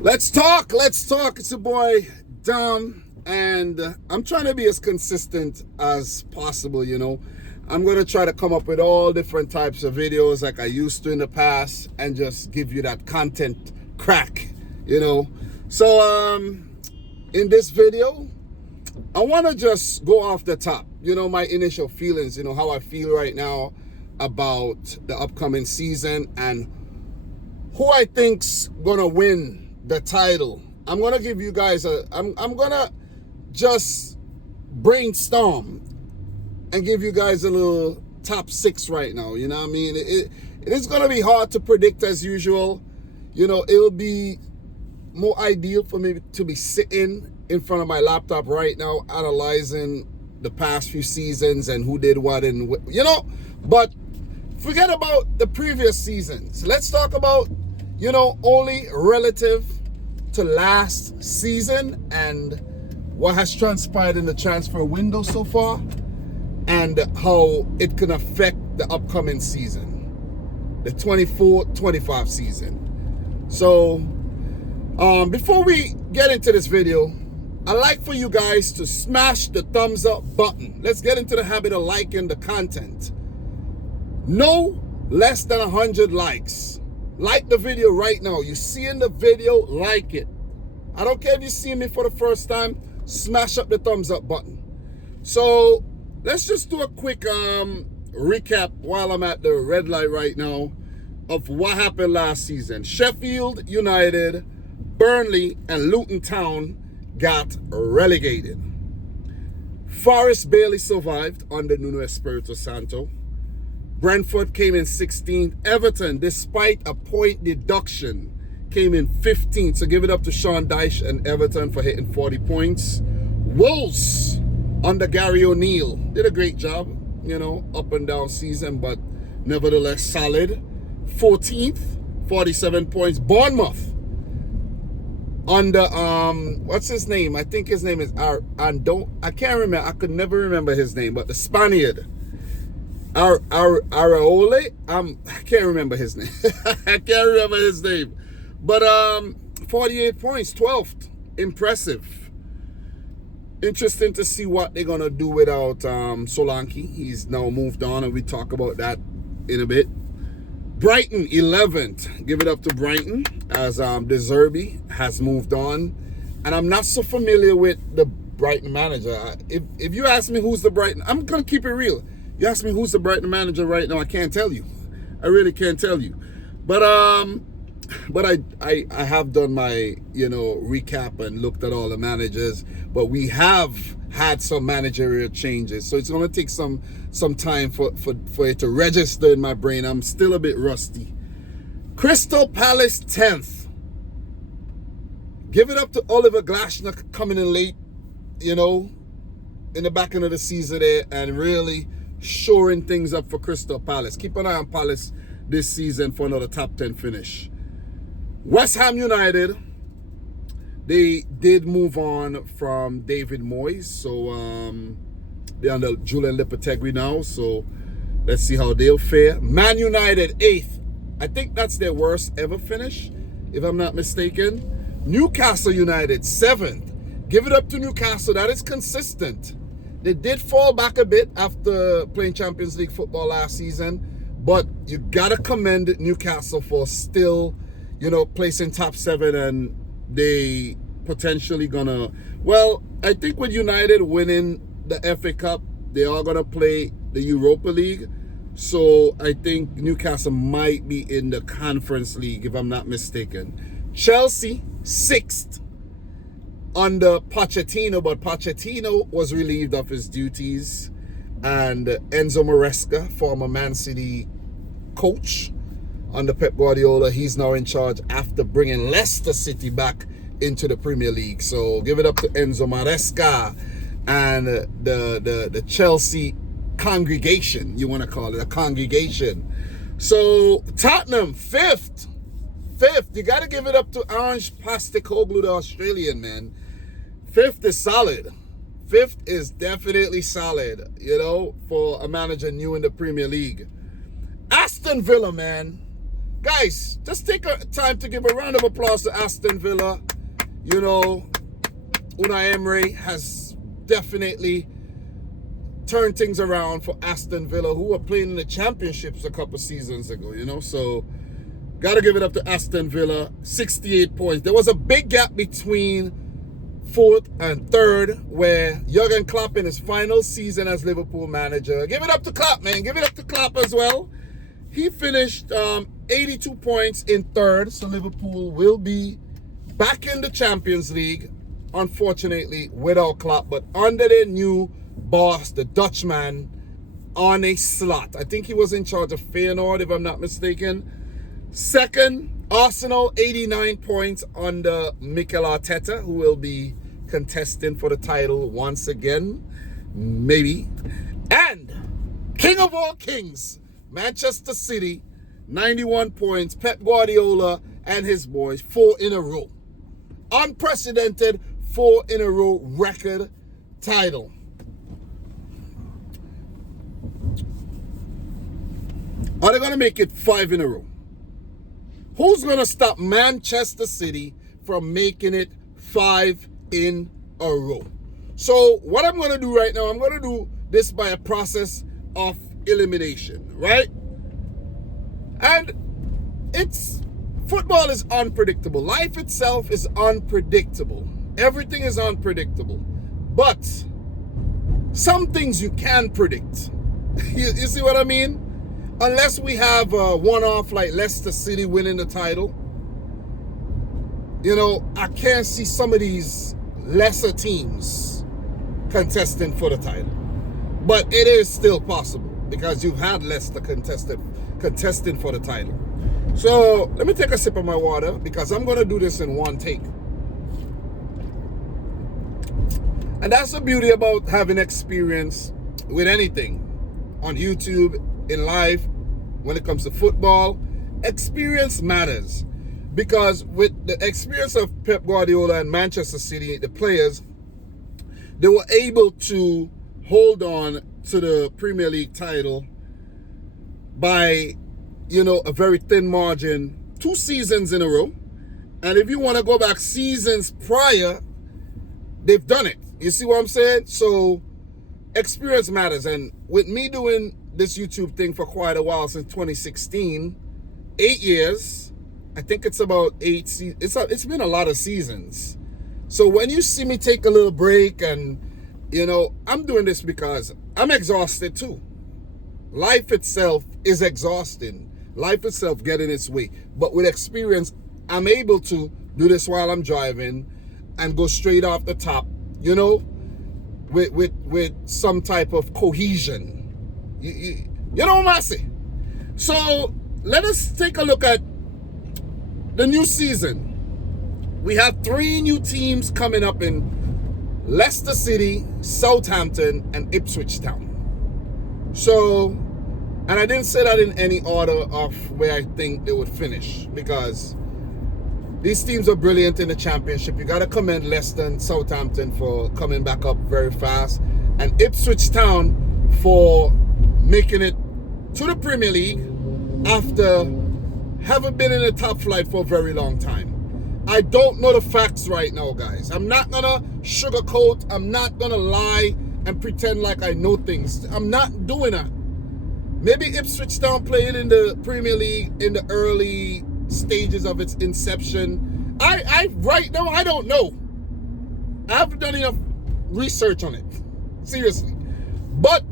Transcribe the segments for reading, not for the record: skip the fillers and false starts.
Let's talk. It's your boy Dom, and I'm trying to be as consistent as possible. I'm gonna try to come up with all different types of videos like I used to in the past, and just give you that content crack. So in this video, I want to just go off the top. My initial feelings. How I feel right now about the upcoming season and who I think's gonna win the title. I'm gonna give you guys I'm gonna just brainstorm and give you guys a little top 6 right now. You know what I mean? It is gonna be hard to predict as usual. It'll be more ideal for me to be sitting in front of my laptop right now analyzing the past few seasons and who did what and but forget about the previous seasons. Let's talk about only relative to last season and what has transpired in the transfer window so far and how it can affect the upcoming season, the 24-25 season. So before we get into this video, I'd like for you guys to smash the thumbs up button. Let's get into the habit of liking the content. No less than 100 likes. Like the video right now. You see in the video, like it. I don't care if you see me for the first time, smash up the thumbs up button. So let's just do a quick recap while I'm at the red light right now of what happened last season. Sheffield United, Burnley, and Luton Town got relegated. Forest barely survived under Nuno Espirito Santo. Brentford came in 16th. Everton, despite a point deduction, came in 15th. So give it up to Sean Dyche and Everton for hitting 40 points. Wolves, under Gary O'Neill, did a great job, up and down season, but nevertheless solid. 14th, 47 points. Bournemouth, under, what's his name? I think his name is I can't remember. I could never remember his name, but the Spaniard. Araole, I can't remember his name. I can't remember his name. But 48 points, 12th. Impressive. Interesting to see what they're going to do without Solanke. He's now moved on, and we talk about that in a bit. Brighton, 11th. Give it up to Brighton, as De Zerbi has moved on. And I'm not so familiar with the Brighton manager. If you ask me who's the Brighton, I'm going to keep it real. You ask me who's the Brighton manager right now, I can't tell you. I really can't tell you. But I have done my, recap and looked at all the managers. But we have had some managerial changes. So it's going to take some time for it to register in my brain. I'm still a bit rusty. Crystal Palace, 10th. Give it up to Oliver Glasner coming in late, in the back end of the season there and really shoring things up for Crystal Palace. Keep an eye on Palace this season for another top 10 finish. West Ham United, they did move on from David Moyes, so they're under Julian Lopetegui now, so let's see how they'll fare. Man United, 8th. I think that's their worst ever finish, if I'm not mistaken. Newcastle United, 7th. Give it up to Newcastle. That is consistent. They did fall back a bit after playing Champions League football last season, but you got to commend Newcastle for still, placing top 7, and they potentially gonna, I think with United winning the FA Cup, they are gonna play the Europa League. So I think Newcastle might be in the Conference League, if I'm not mistaken. Chelsea, 6th. Under Pochettino, but Pochettino was relieved of his duties, and Enzo Maresca, former Man City coach under Pep Guardiola, he's now in charge after bringing Leicester City back into the Premier League. So give it up to Enzo Maresca and the Chelsea congregation, you want to call it a congregation. So Tottenham, 5th. You got to give it up to Ange Postecoglou, the Australian, man. 5th is solid. 5th is definitely solid, for a manager new in the Premier League. Aston Villa, man. guys, just take a time to give a round of applause to Aston Villa. You know, Unai Emery has definitely turned things around for Aston Villa, who were playing in the championships a couple seasons ago, you know. So, got to give it up to Aston Villa, 68 points. There was a big gap between 4th and 3rd, where Jurgen Klopp in his final season as Liverpool manager. Give it up to Klopp, man. Give it up to Klopp as well. He finished 82 points in 3rd, so Liverpool will be back in the Champions League, unfortunately, without Klopp, but under their new boss, the Dutchman, Arne Slot. I think he was in charge of Feyenoord, if I'm not mistaken. 2nd, Arsenal, 89 points under Mikel Arteta, who will be contesting for the title once again, maybe. And king of all kings, Manchester City, 91 points. Pep Guardiola and his boys, 4 in a row. Unprecedented 4 in a row record title. Are they going to make it 5 in a row? Who's going to stop Manchester City from making it 5 in a row? So what I'm going to do right now, I'm going to do this by a process of elimination, right? And football is unpredictable. Life itself is unpredictable. Everything is unpredictable. But some things you can predict. You see what I mean? Unless we have a one-off like Leicester City winning the title, you know, I can't see some of these lesser teams contesting for the title. But it is still possible because you've had Leicester contesting for the title. So let me take a sip of my water because I'm going to do this in one take. And that's the beauty about having experience with anything on YouTube, in life, when it comes to football. Experience matters, because with the experience of Pep Guardiola and Manchester City, the players, they were able to hold on to the Premier League title by, you know, a very thin margin, 2 seasons in a row. And if you want to go back seasons prior, they've done it. You see what I'm saying? So experience matters. And with me doing this YouTube thing for quite a while, since 2016, 8 years, I think it's about 8 seasons. It's been a lot of seasons. So when you see me take a little break, and you know, I'm doing this because I'm exhausted too. Life itself is exhausting. Life itself getting its way. But with experience, I'm able to do this while I'm driving and go straight off the top, you know, with some type of cohesion. You know what I'm saying? So let us take a look at the new season. We have 3 new teams coming up in Leicester City, Southampton, and Ipswich Town. So, and I didn't say that in any order of where I think they would finish, because these teams are brilliant in the championship. You got to commend Leicester and Southampton for coming back up very fast, and Ipswich Town for making it to the Premier League after having been in the top flight for a very long time. I don't know the facts right now, guys. I'm not gonna sugarcoat. I'm not gonna lie and pretend like I know things. I'm not doing that. Maybe Ipswich Town playing in the Premier League in the early stages of its inception. I right now, I don't know. I haven't done enough research on it. Seriously. But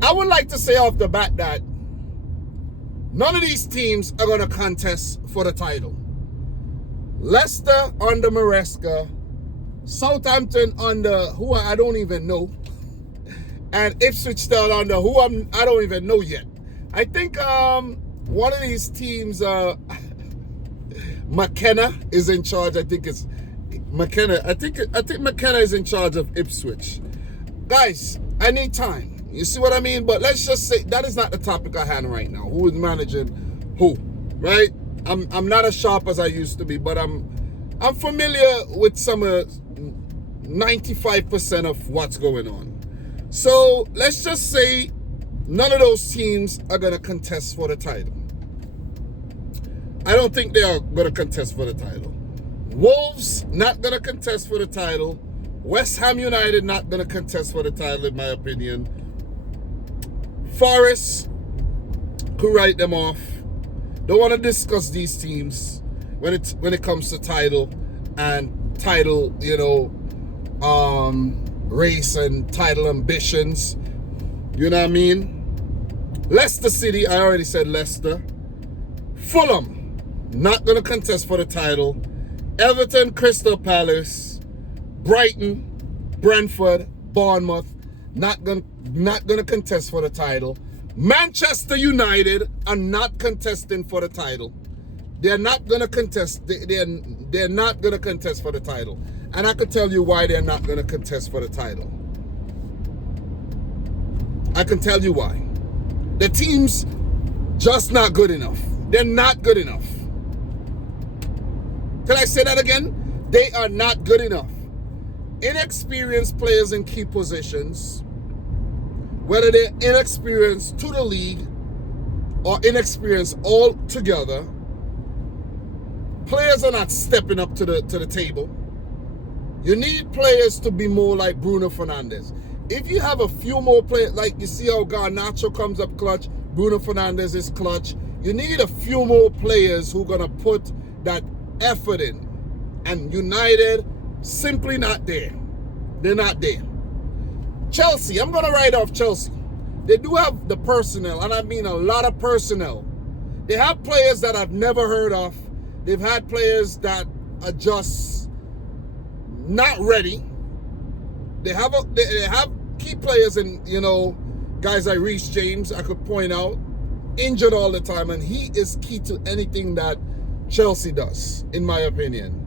I would like to say off the bat that none of these teams are going to contest for the title. Leicester under Maresca, Southampton under who I don't even know, and Ipswich Town under who I don't even know yet. I think one of these teams, McKenna is in charge. I think it's McKenna. I think McKenna is in charge of Ipswich. Guys, I need time. You see what I mean? But let's just say that is not the topic at hand right now. Who is managing who, right? I'm not as sharp as I used to be, but I'm familiar with some 95% of what's going on. So let's just say none of those teams are going to contest for the title. I don't think they are going to contest for the title. Wolves, not going to contest for the title. West Ham United, not going to contest for the title, in my opinion. Forest, could write them off. Don't want to discuss these teams when it comes to title and title, race and title ambitions. You know what I mean? Leicester City, I already said Leicester. Fulham, not going to contest for the title. Everton, Crystal Palace. Brighton, Brentford, Bournemouth, not gonna contest for the title. Manchester United are not contesting for the title. They're not gonna contest. They're not gonna contest for the title. And I can tell you why they're not gonna contest for the title. I can tell you why. The team's just not good enough. They're not good enough. Can I say that again? They are not good enough. Inexperienced players in key positions, whether they're inexperienced to the league or inexperienced altogether, players are not stepping up to the table. You need players to be more like Bruno Fernandes. If you have a few more players, like you see how Garnacho comes up clutch, Bruno Fernandes is clutch, you need a few more players who are going to put that effort in. And United, simply not there. They're not there. Chelsea, I'm going to write off Chelsea. They do have the personnel, and I mean a lot of personnel. They have players that I've never heard of. They've had players that are just not ready. They have key players in, guys like Reece James, I could point out, injured all the time, and he is key to anything that Chelsea does, in my opinion.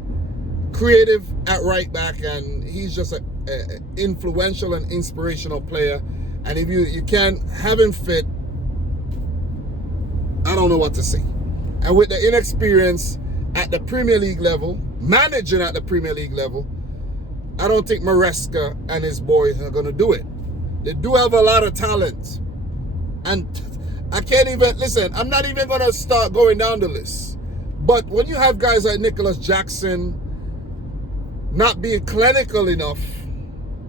Creative at right back, and he's just an influential and inspirational player. And if you can't have him fit, I don't know what to say. And with the inexperience at the Premier League level, managing at the Premier League level, I don't think Maresca and his boys are going to do it. They do have a lot of talent. And I can't even, listen, I'm not even going to start going down the list. But when you have guys like Nicholas Jackson not being clinical enough,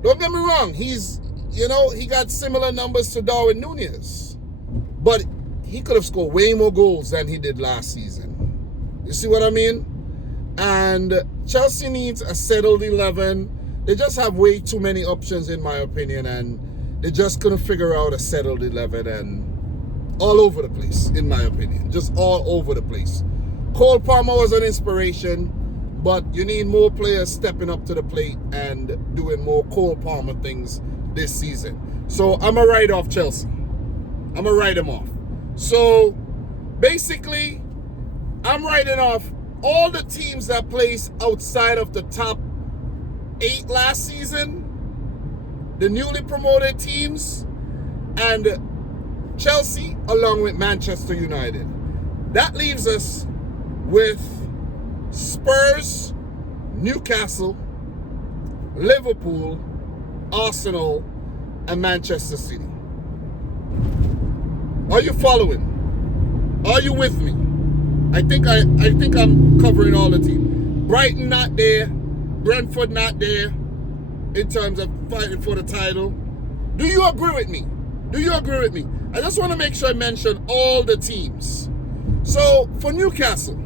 don't get me wrong, he got similar numbers to Darwin Núñez. But he could have scored way more goals than he did last season. You see what I mean? And Chelsea needs a settled 11. They just have way too many options, in my opinion, and they just couldn't figure out a settled 11, and all over the place, in my opinion. Just all over the place. Cole Palmer was an inspiration, but you need more players stepping up to the plate and doing more Cole Palmer things this season. So I'm going to write off Chelsea. I'm going to write them off. So basically, I'm writing off all the teams that placed outside of the top 8 last season, the newly promoted teams, and Chelsea along with Manchester United. That leaves us with Spurs, Newcastle, Liverpool, Arsenal, and Manchester City. Are you following? Are you with me? I think I'm covering all the teams. Brighton not there, Brentford not there in terms of fighting for the title. Do you agree with me? Do you agree with me? I just want to make sure I mention all the teams. So for Newcastle,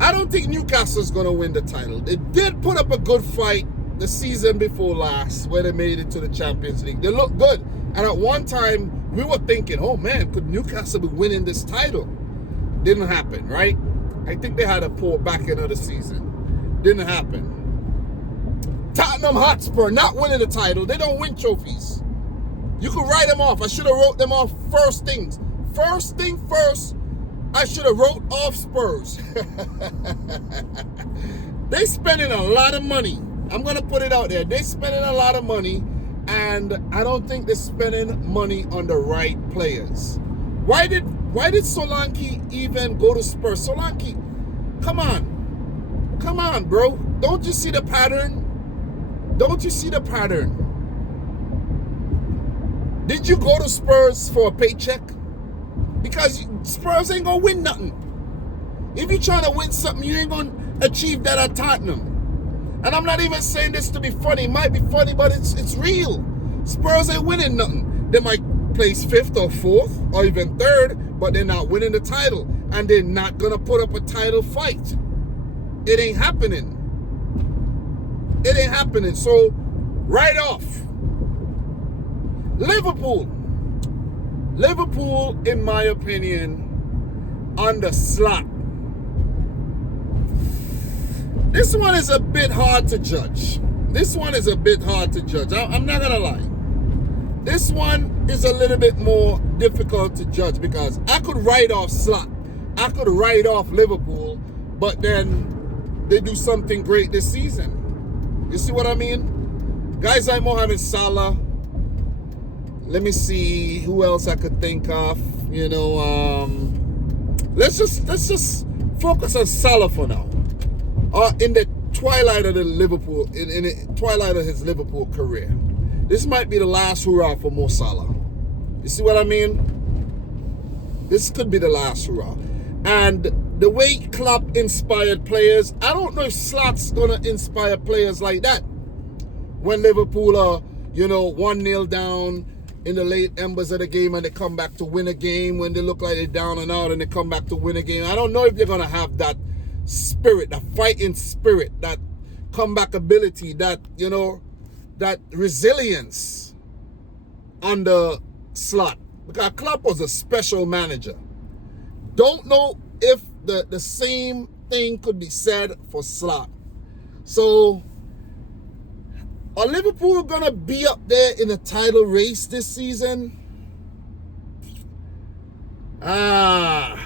I don't think Newcastle's going to win the title. They did put up a good fight the season before last where they made it to the Champions League. They looked good. And at one time, we were thinking, oh man, could Newcastle be winning this title? Didn't happen, right? I think they had a poor back end of the season. Didn't happen. Tottenham Hotspur not winning the title. They don't win trophies. You could write them off. I should have wrote them off first things. First thing first, I should have wrote off Spurs. They spending a lot of money. I'm going to put it out there. They spending a lot of money, and I don't think they're spending money on the right players. Why did Solanke even go to Spurs? Solanke, come on, bro. Don't you see the pattern? Don't you see the pattern? Did you go to Spurs for a paycheck? Because Spurs ain't going to win nothing. If you're trying to win something, you ain't going to achieve that at Tottenham. And I'm not even saying this to be funny. It might be funny, but it's real. Spurs ain't winning nothing. They might place 5th or 4th or even 3rd, but they're not winning the title. And they're not going to put up a title fight. It ain't happening. It ain't happening. So, right off. Liverpool. Liverpool, in my opinion, on the slot. This one is a bit hard to judge. I'm not going to lie. This one is a little bit more difficult to judge because I could write off slot. I could write off Liverpool, but then they do something great this season. You see what I mean? Guys like Mohamed Salah. Let me see who else I could think of. Let's just focus on Salah for now. In the twilight of the Liverpool, in the twilight of his Liverpool career, this might be the last hurrah for Mo Salah. You see what I mean? This could be the last hurrah. And the way Klopp inspired players, I don't know if Slot's gonna inspire players like that. When Liverpool are, 1-0 down in the late embers of the game and they come back to win a game, when they look like they're down and out and they come back to win a game. I don't know if they're gonna have that spirit, that fighting spirit, that comeback ability, that that resilience under Slot, because Klopp was a special manager. Don't know if the same thing could be said for Slot. So are Liverpool gonna be up there in a title race this season? Van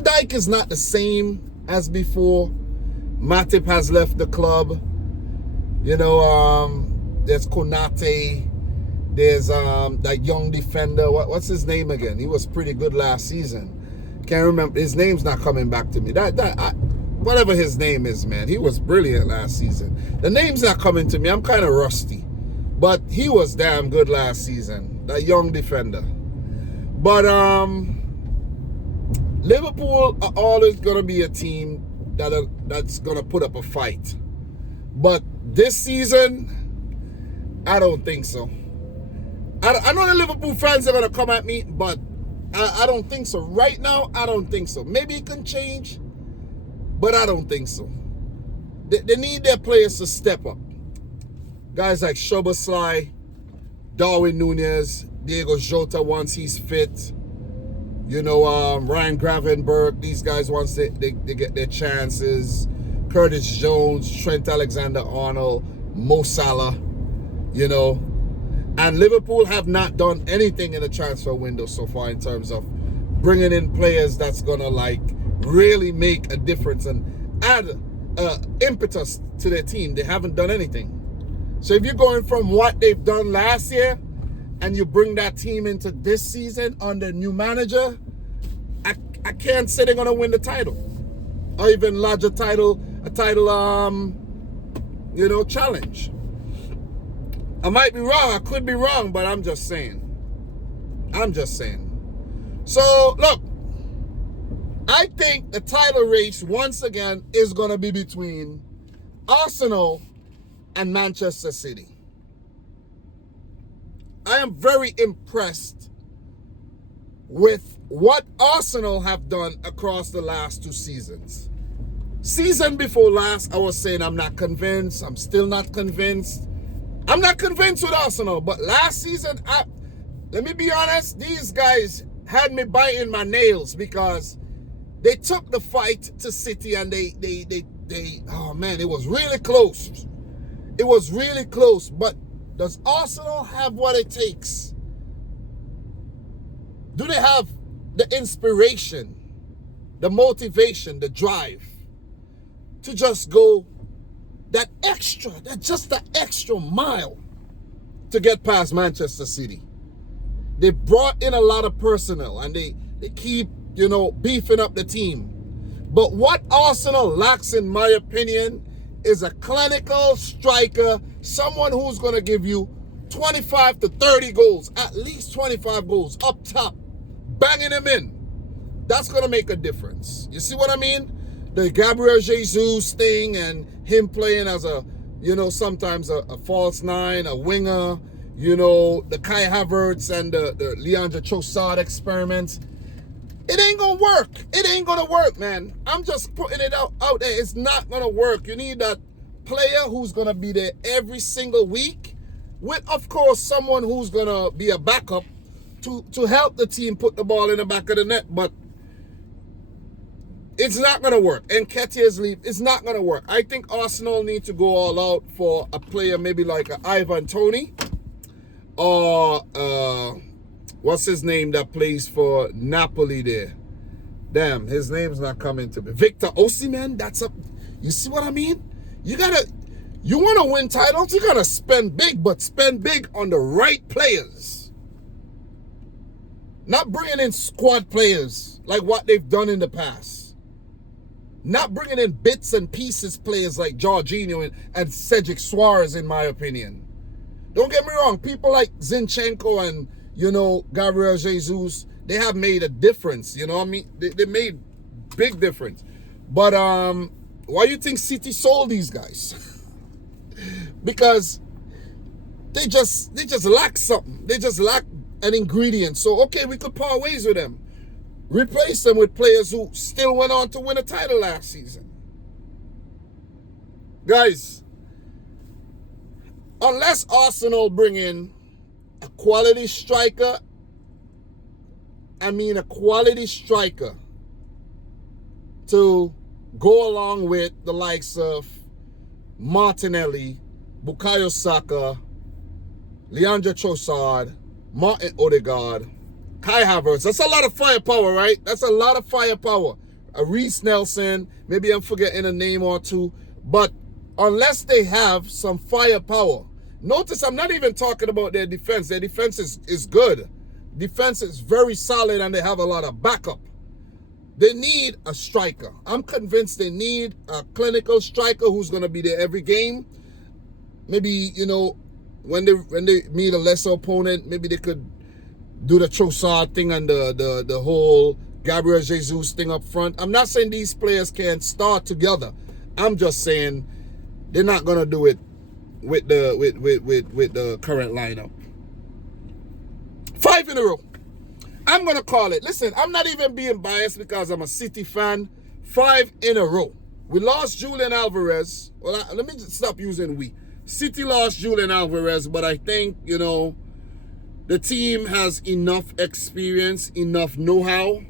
Dijk is not the same as before. Matip has left the club. There's Konate. There's that young defender. What's his name again? He was pretty good last season. Can't remember. His name's not coming back to me. Whatever his name is, man. He was brilliant last season. The name's not coming to me. I'm kind of rusty. But he was damn good last season. That young defender. But Liverpool are always going to be a team that's going to put up a fight. But this season, I don't think so. I know the Liverpool fans are going to come at me, but I don't think so. Right now, I don't think so. Maybe it can change, but I don't think so. They need their players to step up. Guys like Szoboszlai, Darwin Núñez, Diego Jota once he's fit. Ryan Gravenberch, these guys once they get their chances. Curtis Jones, Trent Alexander-Arnold, Mo Salah, And Liverpool have not done anything in the transfer window so far in terms of bringing in players that's going to really make a difference and add impetus to their team. They haven't done anything. So if you're going from what they've done last year and you bring that team into this season under new manager, I can't say they're going to win the title or even lodge a title challenge. I might be wrong. I could be wrong, but I'm just saying. So, look, I think the title race, once again, is going to be between Arsenal and Manchester City. I am very impressed with what Arsenal have done across the last 2 seasons. Season before last, I was saying I'm not convinced. I'm still not convinced. I'm not convinced with Arsenal, but last season, let me be honest, these guys had me biting my nails because they took the fight to City and they oh man, it was really close. It was really close, but does Arsenal have what it takes? Do they have the inspiration, the motivation, the drive to just go that extra mile to get past Manchester City? They brought in a lot of personnel and they keep, beefing up the team. But what Arsenal lacks, in my opinion, is a clinical striker, someone who's going to give you 25 to 30 goals, at least 25 goals up top, banging them in. That's going to make a difference. You see what I mean? The Gabriel Jesus thing and him playing as a, sometimes a false nine, a winger, the Kai Havertz and the Leandro Trossard experiments. It ain't going to work. It ain't going to work, man. I'm just putting it out there. It's not going to work. You need that player who's going to be there every single week with, of course, someone who's going to be a backup to help the team put the ball in the back of the net. But it's not going to work. And Nketiah's leave. It's not going to work. I think Arsenal need to go all out for a player maybe like a Ivan Toney or what's his name that plays for Napoli there? Damn, his name's not coming to me. Victor Osimhen. That's up. You see what I mean? You want to win titles, you got to spend big, but spend big on the right players. Not bringing in squad players like what they've done in the past. Not bringing in bits and pieces players like Jorginho and Cedric Suarez, in my opinion. Don't get me wrong. People like Zinchenko and, Gabriel Jesus, they have made a difference. You know what I mean? They made big difference. But why do you think City sold these guys? Because they just lack something. They just lack an ingredient. So, okay, we could part ways with them. Replace them with players who still went on to win a title last season. Guys, unless Arsenal bring in a quality striker, to go along with the likes of Martinelli, Bukayo Saka, Leandro Trossard, Martin Odegaard, Kai Havertz. That's a lot of firepower, right? That's a lot of firepower. A Reece Nelson, maybe I'm forgetting a name or two. But unless they have some firepower, notice I'm not even talking about their defense. Their defense is good. Defense is very solid and they have a lot of backup. They need a striker. I'm convinced they need a clinical striker who's going to be there every game. Maybe, when they meet a lesser opponent, maybe they could do the Trossard thing and the whole Gabriel Jesus thing up front. I'm not saying these players can't start together. I'm just saying they're not going to do it with the current lineup. 5 in a row. I'm going to call it. Listen, I'm not even being biased because I'm a City fan. 5 in a row. We lost Julian Alvarez. Well, let me just stop using we. City lost Julian Alvarez, but I think, the team has enough experience, enough know-how,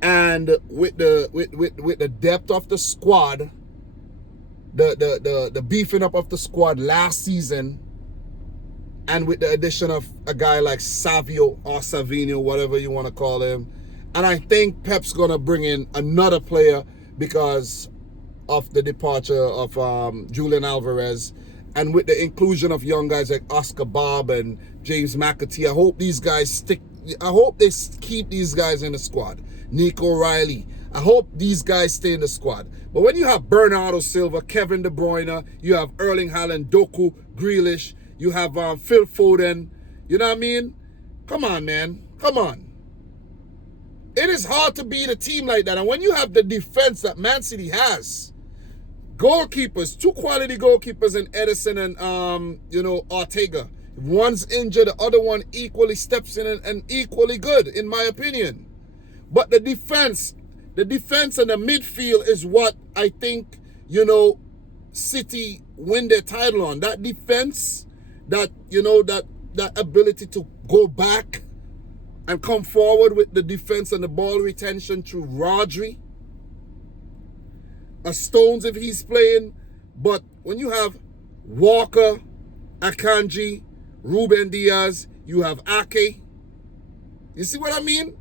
and with the depth of the squad, the beefing up of the squad last season, and with the addition of a guy like Savio or Savinho, whatever you want to call him. And I think Pep's going to bring in another player because of the departure of Julian Alvarez. And with the inclusion of young guys like Oscar Bob and James McAtee, I hope these guys stick. I hope they keep these guys in the squad. Nico Riley. I hope these guys stay in the squad. But when you have Bernardo Silva, Kevin De Bruyne, you have Erling Haaland, Doku, Grealish, you have Phil Foden. You know what I mean? Come on, man. Come on. It is hard to beat a team like that. And when you have the defense that Man City has, goalkeepers, 2 quality goalkeepers in Edison and, Ortega. If one's injured, the other one equally steps in and equally good, in my opinion. But the defense and the midfield is what I think, City win their title on. That defense, that ability to go back and come forward with the defense and the ball retention through Rodri. Stones if he's playing. But when you have Walker, Akanji, Ruben Diaz, you have Ake. You see what I mean?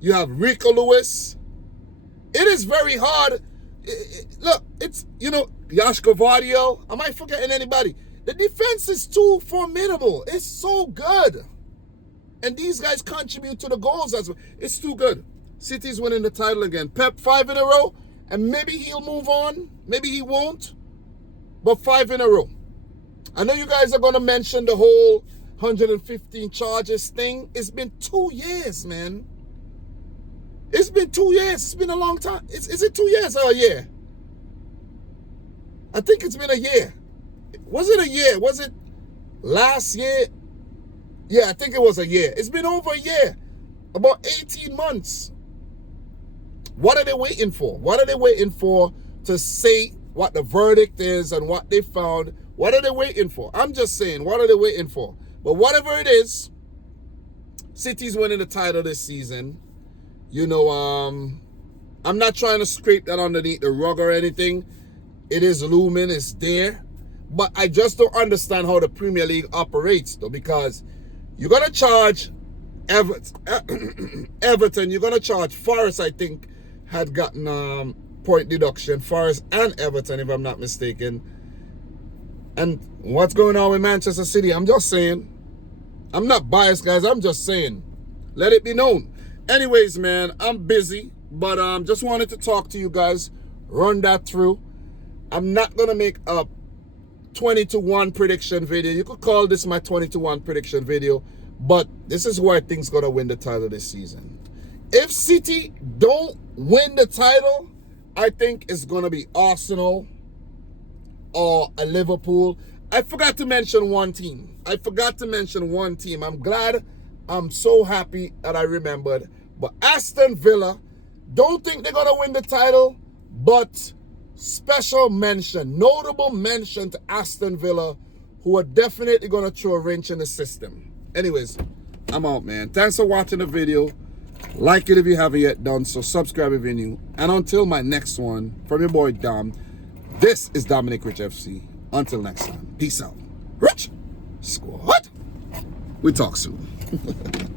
You have Rico Lewis. It is very hard. Look, it's, Yashko Vardio. Am I forgetting anybody? The defense is too formidable. It's so good. And these guys contribute to the goals as well. It's too good. City's winning the title again. Pep, 5 in a row. And maybe he'll move on. Maybe he won't. But 5 in a row. I know you guys are going to mention the whole 115 charges thing. It's been 2 years, man. It's been 2 years. It's been a long time. Is it 2 years or a year? I think it's been a year. Was it a year? Was it last year? Yeah, I think it was a year. It's been over a year. About 18 months. What are they waiting for? What are they waiting for to say what the verdict is and what they found? What are they waiting for? I'm just saying, what are they waiting for? But whatever it is, City's winning the title this season. You know, I'm not trying to scrape that underneath the rug or anything. It is looming, it's there. But I just don't understand how the Premier League operates, though, because you're going to charge Everton, you're going to charge Forest, I think, had gotten point deduction. Forest and Everton, if I'm not mistaken. And what's going on with Manchester City? I'm just saying. I'm not biased, guys. I'm just saying. Let it be known. Anyways, man, I'm busy. But just wanted to talk to you guys. Run that through. I'm not going to make a 20-1 prediction video. You could call this my 20-1 prediction video. But this is who I think's going to win the title this season. If City don't win the title, I think it's going to be Arsenal or a Liverpool. I forgot to mention one team. I'm glad. I'm so happy that I remembered. But Aston Villa, don't think they're going to win the title, but special mention, notable mention to Aston Villa, who are definitely going to throw a wrench in the system. Anyways, I'm out, man. Thanks for watching the video. Like it if you haven't yet done so. Subscribe if you're new. And until my next one, from your boy Dom, this is Dominic Rich FC. Until next time, peace out. Rich Squad. We talk soon.